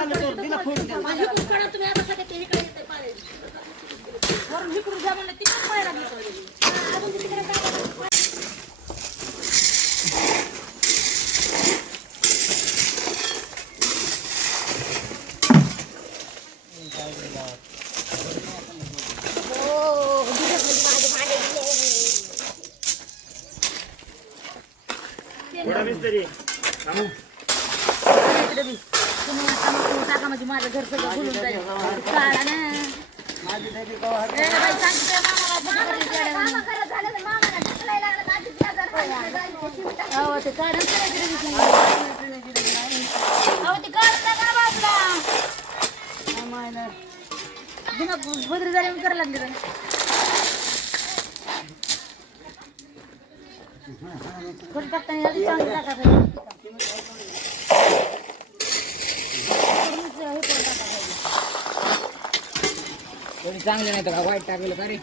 चालू कर दिला फोडून द्या तुम्ही आता सगळे ते इकडे येते पाणी वरून इकडून जा म्हणलं तिकडे पाहायला लागली अजून तिकडे काय मिस्त्री टाका म्हणजे माझं घर सगळं भुलून जाईल काढा ना माझी डबी कवा ए बाई सांगते मामाला अहो ते काढून अहो ते काढून टाका बाजूला बदरी झाली करायला लागली बाई कोण टाकताना आधी चांगलं टाकायचं कोणी चांगले नाही तर का वाईट टाकलं का रे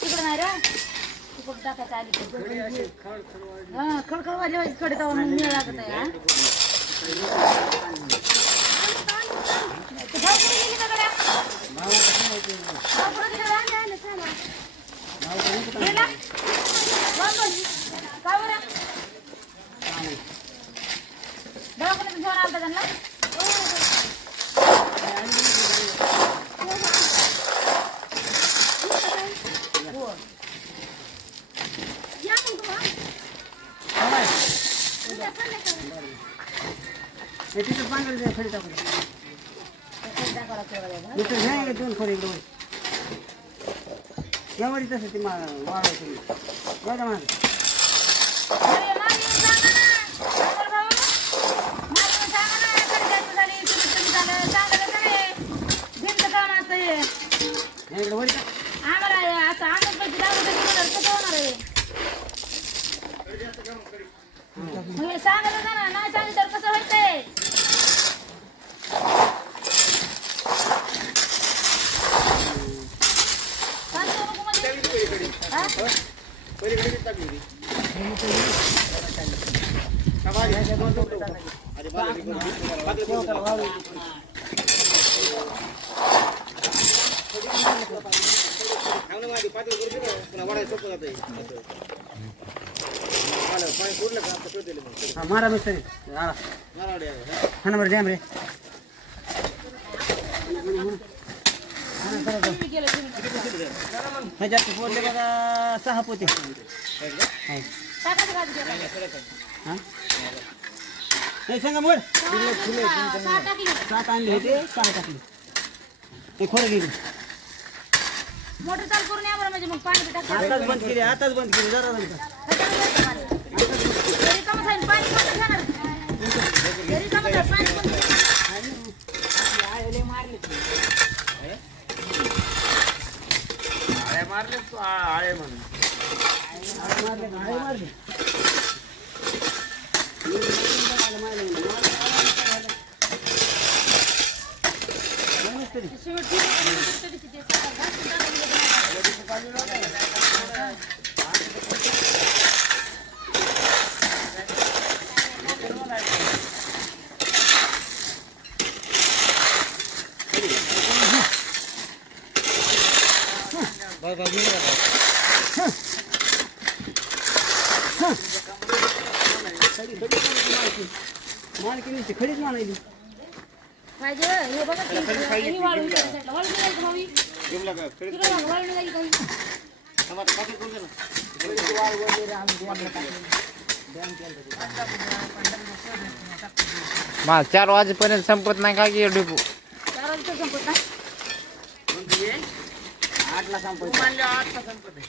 तिकडं नाही रे तिकडं टाकायचं आधी हा खडखड वाजले कडे तेव्हा मग मिळ लागत आहे भाऊ कुठे गेली का गड्या भाऊ कुठे गेला गेला काय बरं दवाखान्यात घेऊन आलता त्यांना तिथं पांढरं खडी टाकून नाही दोन खोरी इकडं यावरी तसं ते वाढवायचं बघा माझं इकडं वरी आम्हाला असं आम्ही पैसे कसं होणार आहे सांगायचं ना नाही सांगितलं तर कसं व्हायचंय मारा मिस्त्री हा नंबर द्या रे ह्याच्यात बोलले बघा 6 पोते नाही सांगा बोल 7 आणले होते 6 टाकले ते खोरं गेली मोटर चालू करून या बरं म्हणजे मग पाणी आताच बंद केली जरा पाणी मारले तू आळे म्हणून मारले मालकीची खडीच मानायली पाहिजे हे बघा ही वाळून टाकलं वाळून जाईल भावी तिला वाळून जाईल काही मा 4 वाजेपर्यंत संपत नाही का की डिपो 4 वाजता संपत नाही 8ला संपत मानले 8ला संपत आहे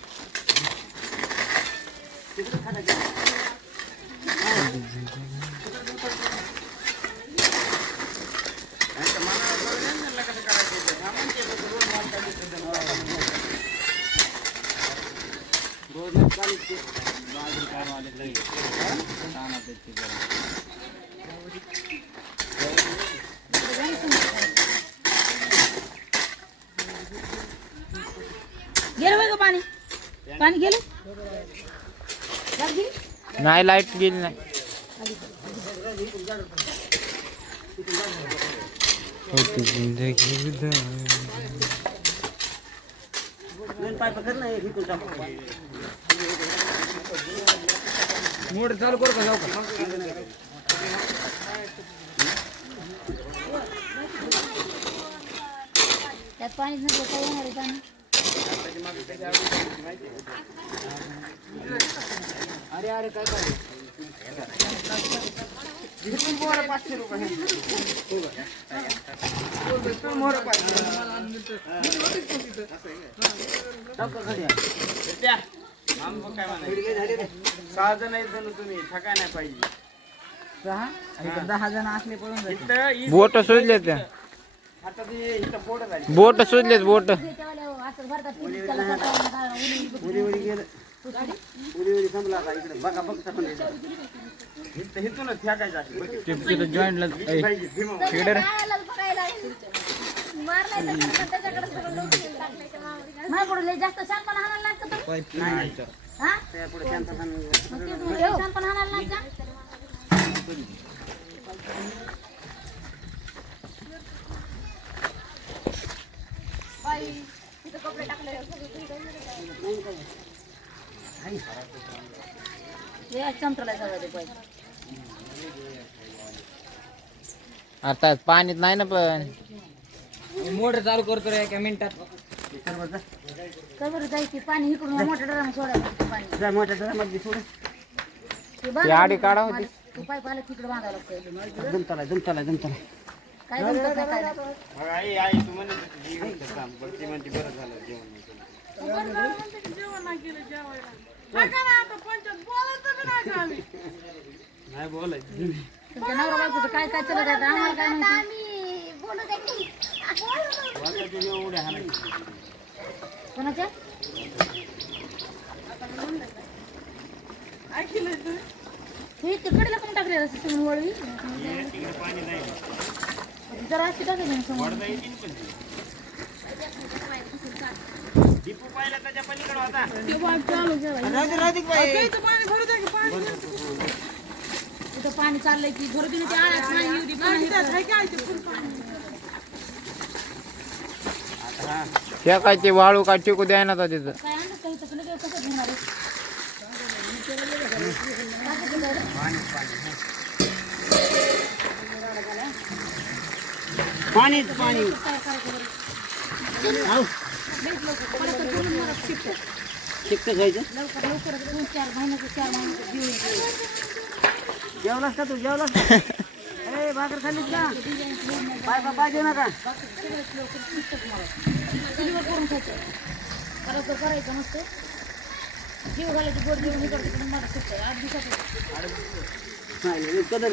गेलं बाई का पाणी पाणी गेलं नाही लाईट गेली नाही होती जिंदगी पाय पकड ना इकडून टाक. मोड चालू करू का जाऊ का त्यात पाणीच नसलं काय येणार आहे पाणी अरे अरे काय काय सहा जण आहेत जणू तुम्ही थका नाही पाहिजे 10 जण असले पळून जाईल. इथं बोट सुजले त्या आता ते इथं पोट झाली बोट सुजलेत बोट असं भरतात उडी उडी गेलं उडी उडी संपला आता इकडे बघा बघता पण इथूनच फेकायचं अशी. जॉईंटला पाहिजे, भीमा. माझ्याकडे जास्त शानपणा हाणायला लागतं तुम्ही? नाही हा? त्या पुढे शांत मग ते तू शानपणा हाणायला लागतं? बाई, तिथं कपडे टाकले चमटला सगळं ते पाहिजे आता पाणीत नाही ना पण मोटर चालू करतो रे एका मिनिटात कर बरं जायची पाणी इकडून मोठ्या ड्रम सोडायचं पाणी जा मोठ्या ड्रमात सोडून ते ती आडी काढा होती. तू पाईप आलं तिकडे बांधावं लागतं जमताला काय जमतं काय काय नाही. आई आई तू म्हणत होती जेवण काम बघ ती म्हणते बरं झालं जेवण नाही बोलायचं तुमच्या नवरा बायकोचं काय काय चालत आहे आम्हाला काय माहिती एवढे हाणायचे कोणाच्या हे तिकडे कोण टाकले असं तुम्ही वळवी तिकडे पाणी नाही जरा अशी टाकायची ना समोर. वडदा येतील पण दीपू पाहिला त्याच्या पलीकडे होता तिथं पाणी चाललंय की भरू दिलं ते आळाच नाही येऊ दे, पुन्हा इथं. फेकायची वाळू काय टिकू द्याय ना तिथं काय आणलं काही तसं लगेच कसं घेणार आहे? पाणीच पाणी काय करायचं बरं? आऊ लईच लवकर. मला तर बोलून मला शिकतं. शिकतं जायचं लवकर 2-4 महिन्याचं 4 महिन्याचं देऊन जेवलास का तू जेवलास का? अरे भाकर खाल्लीस का पाय देऊ नका चुलीवर करून खायचं करायचं करायचं नसतं जीव घालायची गोड जीव हे करते पण मला सुटतं 8 दिवसाचं नाही कदर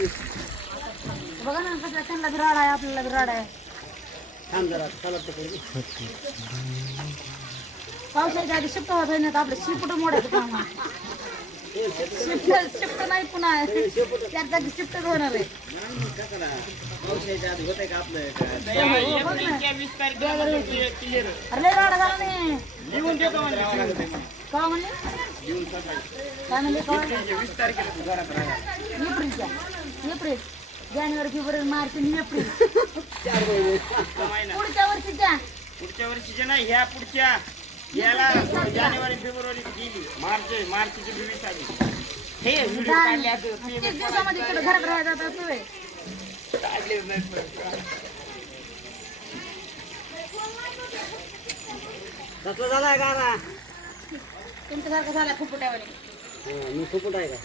बघा ना कसला त्यांना बी राड आहे आपल्याला बी राड आहे थांब जरा चालत पावसाच्या आधी शिफ्ट होत नाही तर आपलं शिफ्ट मोडायचं काम आहे. शिफ्ट नाही पुन्हा त्यात जागी शिफ्टच होणार आहे पावसाच्या आधी होतंय का आपलं अरे लय राडा झाला नाही लिहून देतो म्हणजे का म्हणले काय म्हणले का एप्रिल जानेवारी फेब्रुवारी मार्च आणि एप्रिल पुढच्या वर्षीच्या पुढच्या वर्षीच्या नाही ह्या पुढच्या याला जानेवारी फेब्रुवारी गेली मार्चची 20 आली हे व्हिडिओ काढले असं 30 दिवसामध्ये इकडे घरात राहायचा तर तुम्ही काढलेच नाही कसं झालाय गारा तुमच्यासारखं झालं फुफुट्यावाने मी फुफुट आहे का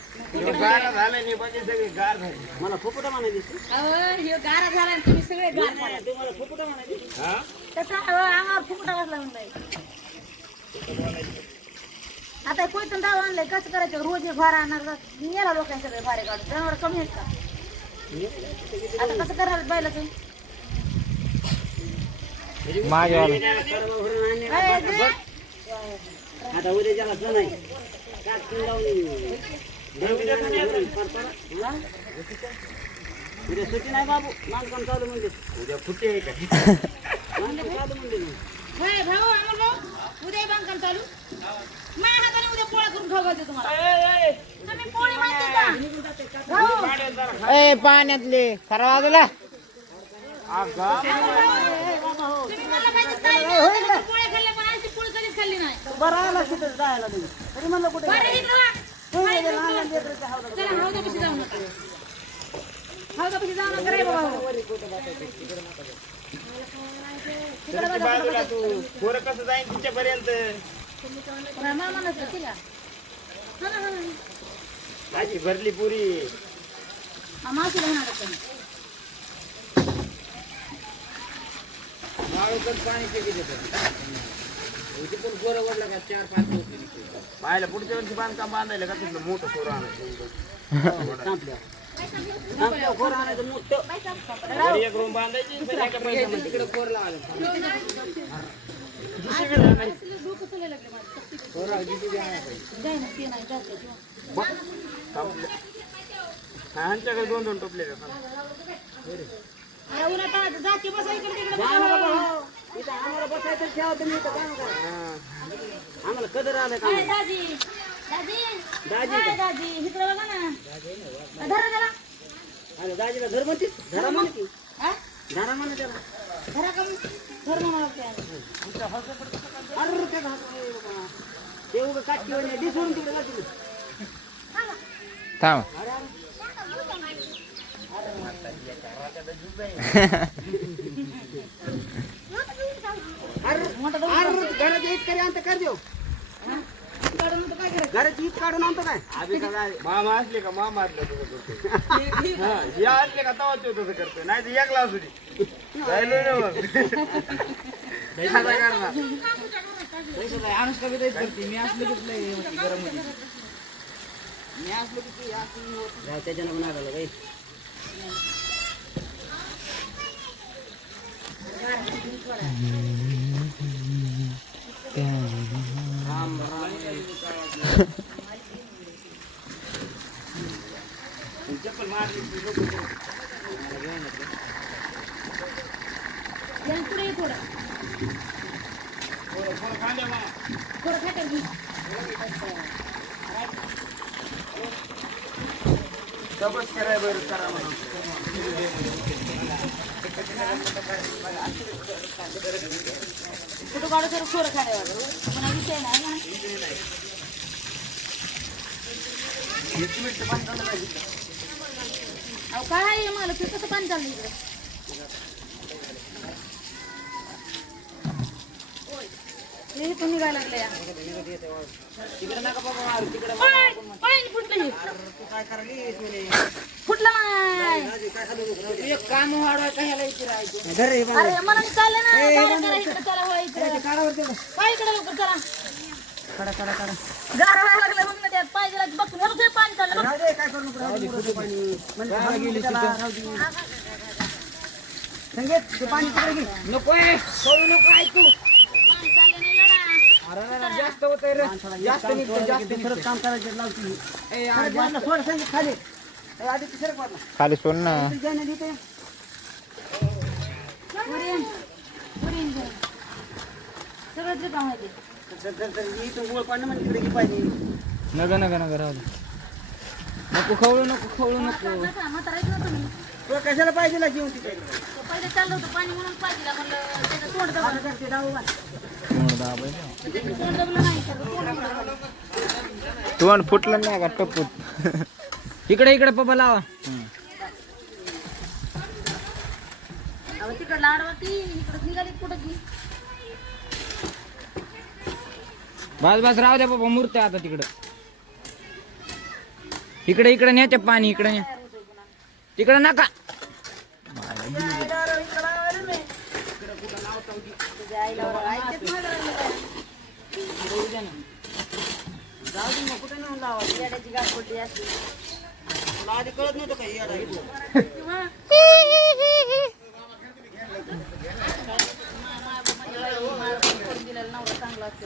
गार झालं नाही बाकी सगळे गार झाले मला फुफुटा म्हणायची अहो हे गारा झाला आणि तुम्ही सगळे गार झाला तुम्हाला फुफुटा म्हणायची हा तसं आम्हाला फुफुटा बसला म्हणताय आता कोणतं डाव आणलंय कसं करायचं रोज एक भार आणणार नेला लोकांनी सगळे भारे काढून जनावर कमी आहेत का आता कसं करणार बायला तुम्ही माझ्या आता उद्या ज्याला सण आहे काटून लावून उद्या सुट्टी नाही बाबू बांधकाम चालू म्हणजे उद्या फुटे आहे का बांधकाम चालू म्हणजे होय भाऊ अमोल भाऊ उद्या बांधकाम चालू माझ्या हाताने उद्या पोळ्या करून खाऊ घालते तुम्हाला तुम्ही पोळी माहिती का भाऊ ए पाण्यातले खरा वाजला तुम्ही मला माहिती काय नाही, पोळ्या खाल्ल्या पण अशी पोळी कधीच खाल्ली नाही बरं आला तिथं जायला तुम्ही तरी म्हणलं कुठे बरं इकडं वा. चला हौदापाशी जाऊ नका हौदापाशी जाऊ नका रे बाबा तिकडे बाजूला तू पोरं कसं जाईन तिच्यापर्यंत मला म्हणत तिला हा ना भाजी भरली पुरी मावशीला होणार पण पाहायला पुढच्या वर्षी बांधकाम बांधायला का तुझं मोठं सोरं आणायचं संपल्या खोर आणायचं मोठं घरी एक रूम बांधायची पण एका पैशामध्ये तिकडे खोर लावायचं डोकं चालायला लागले माझं जाय ना ते नाही जाते ह्यांच्याकडे 2-2 टोपले का अरे उन्हात जाती बसा इकडे तिकडे जा ना बाबा, हो. इथं आम्हाला बसायचं ठेवा तुम्ही इथं काम करा आम्हाला कदर आलं का काय दाजी दाजी दाजी काय दाजी इकडे बघा ना धरा त्याला अरे दाजीला धर म्हणतीस धरा म्हणे की हा धरा म्हणे त्याला धरा का धर म्हणा लागते अरे ते घास रे बाबा. ते उगं काटकी म्हणे दिसून तिकडे जाते थांब अरे घराची ईद करी आणतं कर देऊ घराची ईद काढून आणतो काय आधी का काय मामा असले का मामा असले तसं करतो हा या असले का तवा तो तसं करतो नाही तर एकला असू दे राहिलो ना मग काय करणार अनुष्का बी तेच करते मी असलो की लय होती गरम होती मी असलो की ती असली होती त्याच्यानं पण आलं बाई चप्पल मारली पुढे ये थोडं खांद्या मामा थोडं खाटर घे सबच कराय बरं करा म्हणून कुठं काढू तर थोडं खाड्यावर पण विषय नाही ना अहो काय आहे मला ते कसं पाणी चाललं इकडे हे तुम्ही निघायला लागले तिकडे नका बाबा मारू तिकडे पाणी फुटलं हे काय करायलीस म्हणे फुटलं नाही तू एक काम वाढवाय का ह्याला इथे राहायचं धर रे बाबा अरे मला चाललं ना गाडा करा इकडे चला हो इकडे काढावर ते पाय इकडे लवकर चला काढा काढा काढा गारा व्हायला लागलं मग ना त्यात पाय गेला बघ हे बघ हे पाणी चाललं बघ. राहू दे काय करू नको राहू दे पुढे पाणी म्हणजे खाली गेली त्याला राहू दे संगीत ते पाणी तिकडे घे नको आहे करू नको ऐकू पाणी चाललं नाही येडा. अरे जास्त होतंय रे जास्त निघतं जास्त दुसरं काम करायचं लावती ए यार जास्त सोड संगीत खाली ए आधी तिसरं पडला खाली सोड ना जाणे देते पुरीन पुरीन घे. सगळंच रिकामं आहे ते. तर इथून गोळ पाणी म्हणजे तिकडे घे पाहिजे नका नका नका राहू दे. नको खवळू नको नका, म्हातारा ऐक ना तुम्ही. तुला कशाला पाहिजे घेऊन तिकडे तो पहिले चाललं होतं पाणी म्हणून पाहिजे म्हणलं त्याचं तोंड दबलं. ते डाऊ घाल. तोंड दबलं नाही तर तोंड फुटलं. तोंड फुटलं नाही का टपूत इकडे इकडे पप्पा लावा अहो तिकडं लाडवाती इकडं निघाली कुठं की बस राहू द्या बाबा मूर्ती आता तिकडं इकडे इकडे न्यायचे पाणी इकडे न्या तिकडे नका येड्याची गाठ पडली असती. आधी कळत नव्हतं काही किंवा दिलेला नवरा चांगला असतो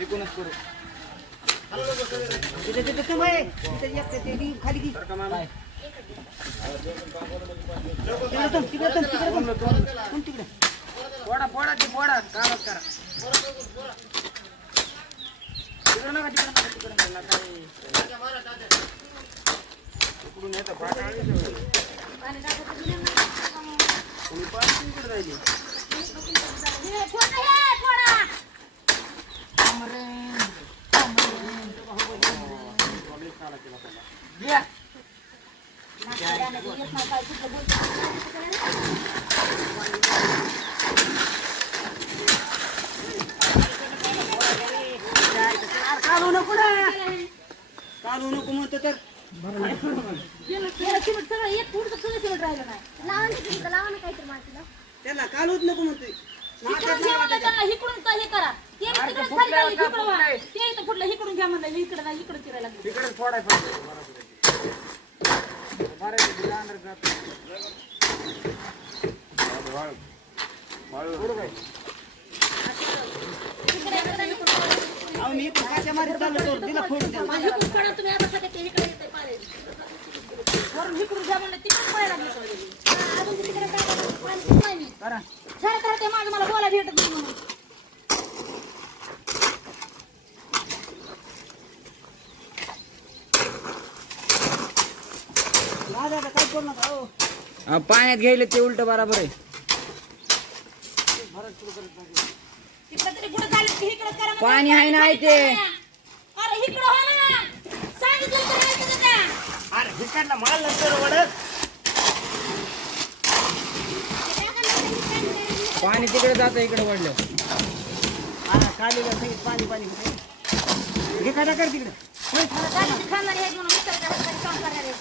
एकूणच करू तिथे तिथे तू बाई तिथे एक ते ती खाली की बरं का मामा? तिकडे तुम तिकडे पोडा पोडा ते पोडा कामच करा तिकडं नका तिकडं नका इकडून येतं पाटाळी कोणी पाणी तिकडे जायची काढू नको ना काढू नको म्हणतो तर त्याला काढूच नको म्हणतोय तिकडेच फोडाय अहो मी पण काच्या मारीत चाललो तर तिला फोडून द्या मला बोला भेटत नाही म्हणून माझा आता काय करू नका हो पाण्यात घ्यायला ते उलट बराबर आहे. तिकडे तरी कुठं झालं की इकडं करा मग. पाणी आहे ना ते अरे इकडं हो ना सांगितलं तर ऐकत का अरे हिकडला माल नंतर वडत पाणी तिकडे जातं इकडे वडलं. आता कालीला सगळी पाणी पाणी होते हे काय कर तिकडे खानदानी आहेत म्हणून मिस्टरच्या हाताने काम करणार आहे.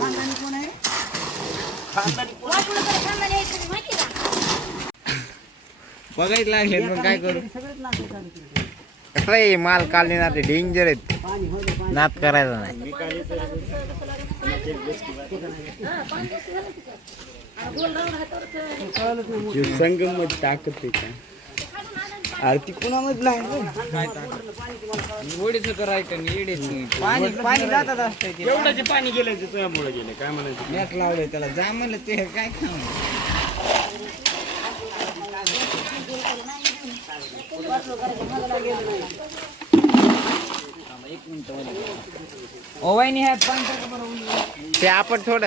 खानदानी कोण आहे खानदानी कोण वाटलं तर खानदानी आहेत तुम्ही माहिती का बघायला लागले मग काय करू. सगळेच नाते चालू तिकडे. अरे माल काढले ना ते डेंजर आहेत पाणी हो दे पाणी नात करायचा नाही संगम मध्ये टाकत ते काय आरती कुणामध्ये नाही वडीचं करायचं नाही येडेच नाही. पाणी पाणी जातात असतंय ते. एवढं जे पाणी गेलंय ते तुझ्यामुळे गेले काय म्हणायचं नेट लावलंय त्याला जा म्हणलं ते काय खाऊ. ओ वहिनी ह्या पाणी टाका बरं उन्हाळ्यात. ते आपण थोडं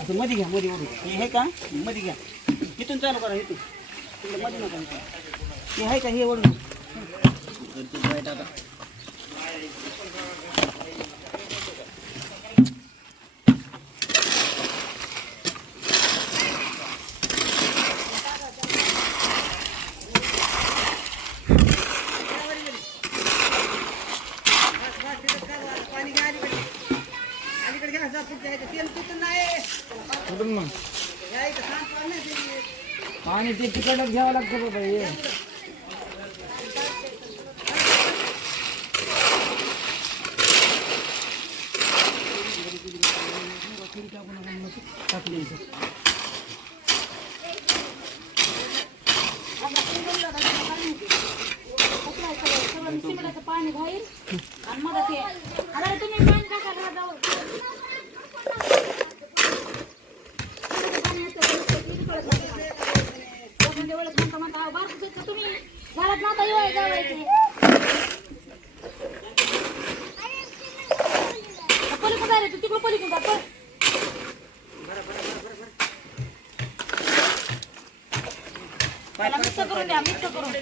असं मध्ये घ्या मध्ये ओढून हे आहे का मध्ये घ्या इथून चालू करा इथून तिकडे मध्ये नका इथून. हे आहे का हे ओढून पाणी घ्या अलीकडे घ्या जा पुढच्या ह्याच्यात. तेल तिथून नाही कुठून मग या इथं सांड पाणी नाही ते. पाणी ते तिकडच घ्यावं लागतं बाबा हे. सिमेंटाचं पाणी बाहेर आणि मग ते अरे तुम्ही पाणी टाकायला जाऊ म्हणता बारकं तुम्ही घरात नव्हता येऊ जावायचे पलीकडून जायला तू तिकडून पलीकडून जा पण मिक्स करून द्या मिक्स करून